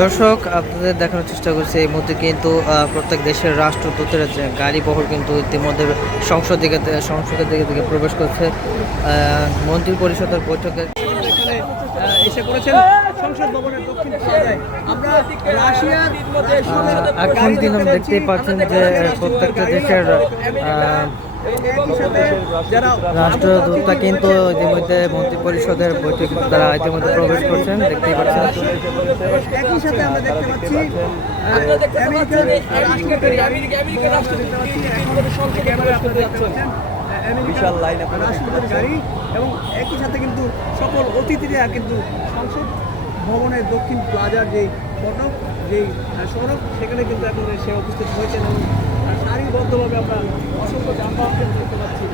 দর্শক আপনাদের দেখানোর চেষ্টা করছি এই মুহূর্তে কিন্তু প্রত্যেক দেশের রাষ্ট্রদূতের যে গাড়ি বহর কিন্তু ইতিমধ্যে সংসদের দিকে প্রবেশ করছে মন্ত্রী পরিষদের বৈঠকে এসে করেছেন সংসদ ভবনের দক্ষিণ প্লাজায়। আমরা রাশিয়ার এখন কিন্তু দেখতেই পাচ্ছেন যে প্রত্যেকটা দেশের রাষ্ট্রদূতরা কিন্তু ইতিমধ্যে মন্ত্রী পরিষদের বৈঠকে তারা ইতিমধ্যে প্রবেশ করছেন, দেখতেই পাচ্ছেন। একই সাথে আমরা দেখতে পাচ্ছি বিশাল লাইন রাষ্ট্রপতির গাড়ি এবং একই সাথে কিন্তু সকল অতিথিরা কিন্তু সংসদ ভবনের দক্ষিণ প্লাজার যেই ফটক যেই সড়ক সেখানে কিন্তু এখন সে উপস্থিত হয়েছেন এবং সারিবদ্ধভাবে আমরা অসংখ্য যানবাহন দেখতে পাচ্ছি।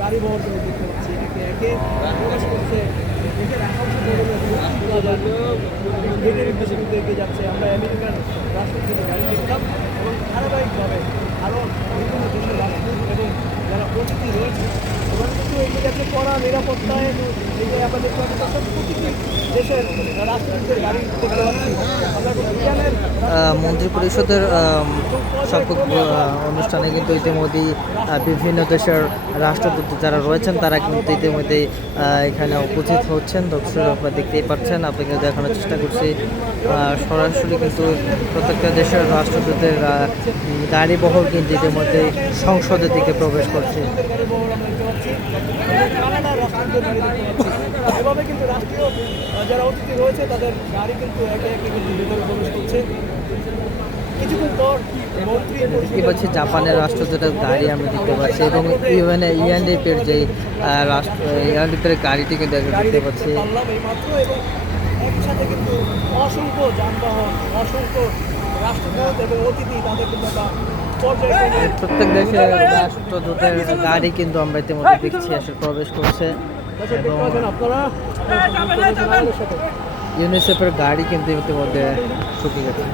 গাড়ি বহর দেখতে পাচ্ছি একে একে প্রবেশ করছে গেটের উদ্দেশ্যে কিন্তু এগিয়ে যাচ্ছে। আমরা আমেরিকান রাষ্ট্রপতির গাড়ি দেখলাম এবং ধারাবাহিকভাবে আরও বিভিন্ন দেশের রাষ্ট্রদূত এবং যারা অতিথি রয়েছে ওরা কিন্তু এগিয়ে যাচ্ছে কড়া নিরাপত্তায়। এগিয়ে আমরা দেখতে পাচ্ছি তার প্রতিটি দেশের রাষ্ট্রদূতের গাড়ি দেখতে পাচ্ছি। আমরা বিজ্ঞানের মন্ত্রী পরিষদের সংখ্যক অনুষ্ঠানে কিন্তু ইতিমধ্যেই বিভিন্ন দেশের রাষ্ট্রদূত যারা রয়েছেন তারা কিন্তু ইতিমধ্যেই এখানে উপস্থিত হচ্ছেন। দর্শক আপনারা দেখতেই পাচ্ছেন, আপনাকে দেখানোর চেষ্টা করছি সরাসরি কিন্তু প্রত্যেকটা দেশের রাষ্ট্রদূতের গাড়ি বহর কিন্তু ইতিমধ্যে সংসদের দিকে প্রবেশ করছে। এভাবে কিন্তু রাষ্ট্রীয় যারা অতিথি রয়েছে তাদের গাড়ি কিন্তু একে একে কিন্তু ভিতরে প্রবেশ করছে। কিছুক্ষণ পর দেখতে পাচ্ছি জাপানের রাষ্ট্রদূতের গাড়ি আমরা দেখতে পাচ্ছি এবং ইউএনডিপির যে ইউএনডিপির গাড়িটি কিন্তু দেখতে পাচ্ছি। একসাথে কিন্তু অসংখ্য যানবাহন অসংখ্য রাষ্ট্রদূত এবং অতিথি তাদের কিন্তু প্রত্যেক দেশের রাষ্ট্রদূতের গাড়ি কিন্তু আমরা ইতিমধ্যে দেখছি আসলে প্রবেশ করছে এবং ইউনিসেফের গাড়ি কিন্তু ইতিমধ্যে ঢুকে গেছে।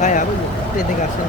ভাই আরো এদিকে আসেন।